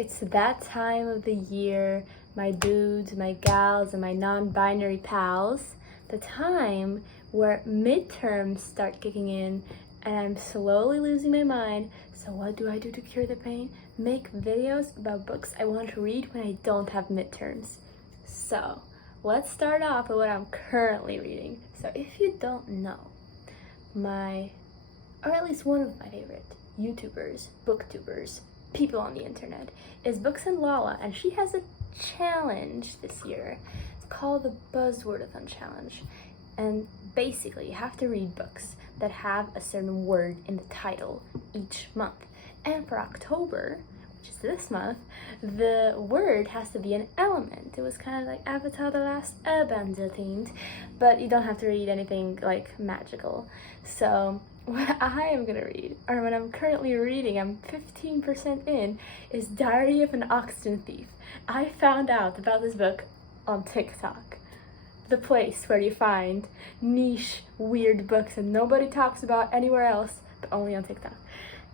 It's that time of the year, my dudes, my gals, and my non-binary pals, the time where midterms start kicking in and I'm slowly losing my mind. So what do I do to cure the pain? Make videos about books I want to read when I don't have midterms. So let's start off with what I'm currently reading. So if you don't know, or at least one of my favorite YouTubers, booktubers, people on the internet is Books and Lala, and she has a challenge this year. It's called the Buzzwordathon Challenge, and basically you have to read books that have a certain word in the title each month. And for October, which is this month, the word has to be an element. It was kind of like Avatar: The Last Airbender themed, but you don't have to read anything like magical. So what I am gonna read, or what I'm currently reading, I'm 15% in, is Diary of an Oxygen Thief. I found out about this book on TikTok, the place where you find niche, weird books that nobody talks about anywhere else, but only on TikTok.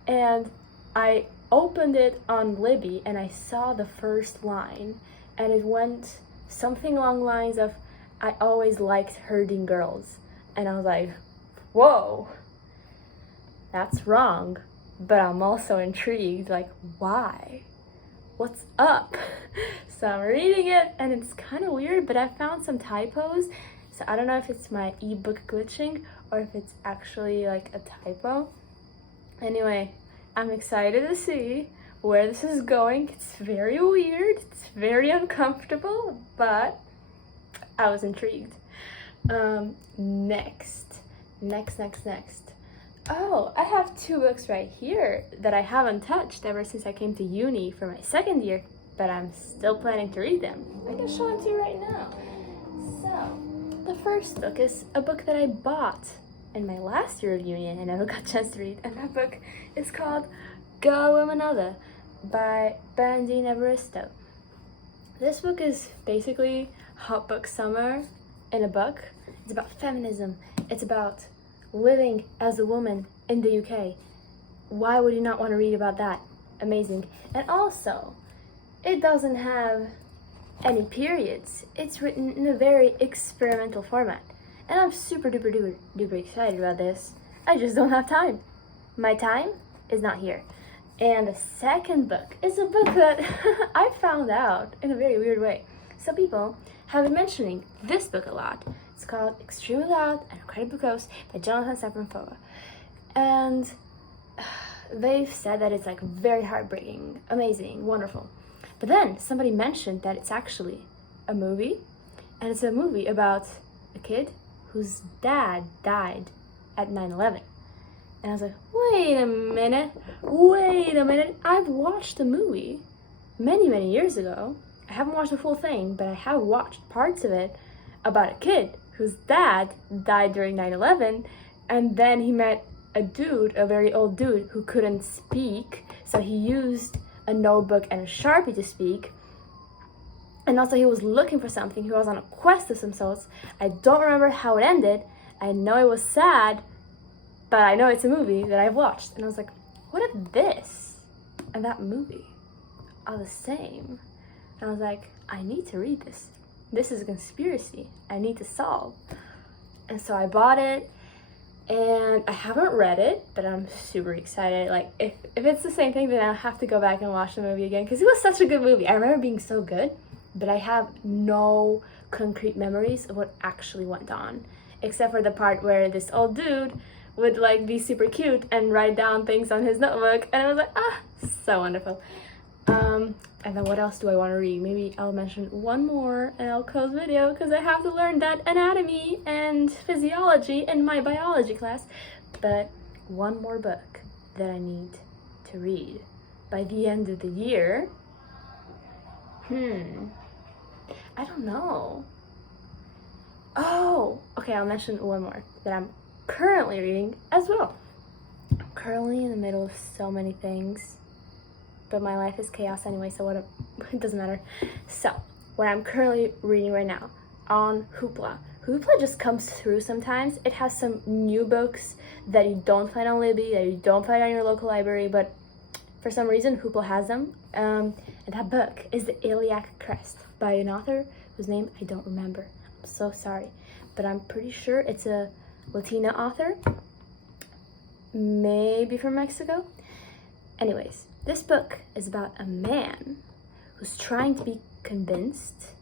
And I opened it on Libby and I saw the first line, and it went something along the lines of, "I always liked herding girls." And I was like, whoa, that's wrong, but I'm also intrigued, like, why? What's up? So I'm reading it and it's kind of weird, but I found some typos, so I don't know if it's my ebook glitching or if it's actually like a typo. Anyway, I'm excited to see where this is going. It's very weird, it's very uncomfortable, but I was intrigued. Next. Oh, I have two books right here that I haven't touched ever since I came to uni for my second year, but I'm still planning to read them. I can show them to you right now. So, the first book is a book that I bought in my last year of uni and I never got a chance to read, and that book is called Go with Another by Bandine Evaristo. This book is basically hot book summer in a book. It's about feminism. It's about living as a woman in the UK. Why would you not want to read about that? Amazing. And also, it doesn't have any periods. It's written in a very experimental format. And I'm super duper excited about this. I just don't have time. My time is not here. And the second book is a book that I found out in a very weird way. Some people have been mentioning this book a lot. It's called Extremely Loud and Incredibly Close by Jonathan Safran Foer. And they've said that it's like very heartbreaking, amazing, wonderful. But then somebody mentioned that it's actually a movie, and it's a movie about a kid whose dad died at 9/11. And I was like, wait a minute, I've watched the movie many years ago. I haven't watched the full thing, but I have watched parts of it about a kid whose dad died during 9/11, and then he met a dude, a very old dude, who couldn't speak, so he used a notebook and a Sharpie to speak. And also he was looking for something, he was on a quest of some sorts. I don't remember how it ended. I know it was sad, but I know it's a movie that I've watched. And I was like, what if this and that movie are the same? And I was like, I need to read this. This is a conspiracy I need to solve. And so I bought it, and I haven't read it, but I'm super excited. Like, if it's the same thing, then I'll have to go back and watch the movie again, because it was such a good movie. I remember being so good, but I have no concrete memories of what actually went on, except for the part where this old dude would like be super cute and write down things on his notebook, and I was like, so wonderful. And then what else do I want to read? Maybe I'll mention one more and I'll close the video, because I have to learn that anatomy and physiology in my biology class. But one more book that I need to read by the end of the year. I don't know. Oh, okay, I'll mention one more that I'm currently reading as well. I'm currently in the middle of so many things, but my life is chaos anyway, so it doesn't matter. So, what I'm currently reading right now on Hoopla. Hoopla just comes through sometimes. It has some new books that you don't find on Libby, that you don't find on your local library, but For some reason, Hoople has them. And that book is The Iliac Crest by an author whose name I don't remember. I'm so sorry. But I'm pretty sure it's a Latina author. Maybe from Mexico. Anyways, this book is about a man who's trying to be convinced,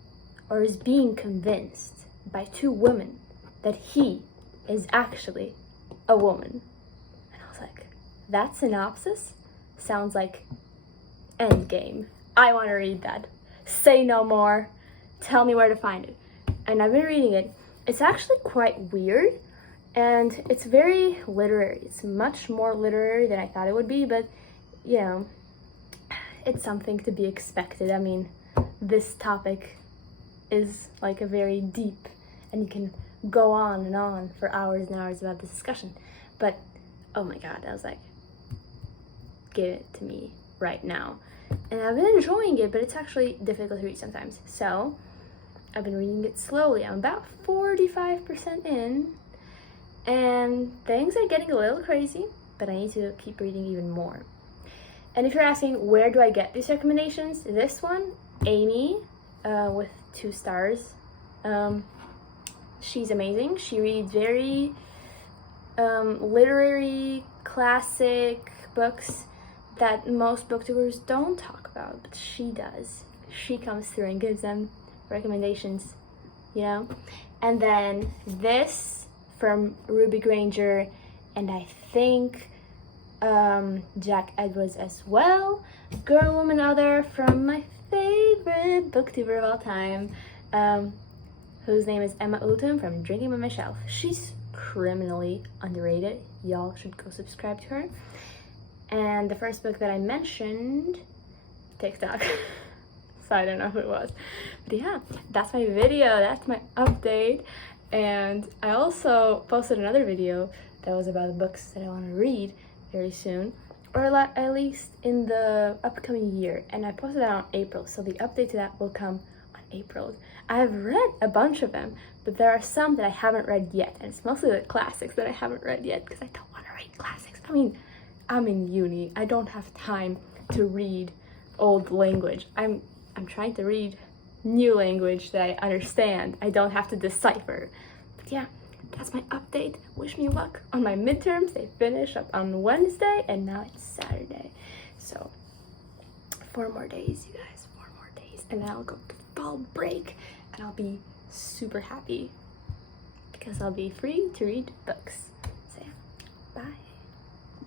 or is being convinced by two women, that he is actually a woman. And I was like, that synopsis sounds like Endgame. I want to read that. Say no more. Tell me where to find it. And I've been reading it. It's actually quite weird, and it's very literary. It's much more literary than I thought it would be, but you know, it's something to be expected. I mean, this topic is like a very deep, and you can go on and on for hours and hours about this discussion. But oh my god, I was like, give it to me right now. And I've been enjoying it, but it's actually difficult to read sometimes. So I've been reading it slowly. I'm about 45% in, and things are getting a little crazy, but I need to keep reading even more. And if you're asking, where do I get these recommendations? This one, Amy, with 2 stars. She's amazing. She reads very literary, classic books that most booktubers don't talk about, but she does. She comes through and gives them recommendations, you know? And then this from Ruby Granger, and I think Jack Edwards as well. Girl, Woman, Other from my favorite booktuber of all time, whose name is Emma Utum from Drinking by My Shelf. She's criminally underrated. Y'all should go subscribe to her. And the first book that I mentioned, TikTok. So I don't know who it was. But yeah, that's my video. That's my update. And I also posted another video that was about the books that I want to read very soon, or at least in the upcoming year. And I posted that on April, so the update to that will come on April. I have read a bunch of them, but there are some that I haven't read yet, and it's mostly the classics that I haven't read yet because I don't want to read classics. I mean, I'm in uni. I don't have time to read old language. I'm trying to read new language that I understand. I don't have to decipher. But yeah, that's my update. Wish me luck on my midterms. They finish up on Wednesday, and now it's Saturday. So 4 more days, you guys, 4 more days. And then I'll go to fall break, and I'll be super happy because I'll be free to read books. So yeah, bye.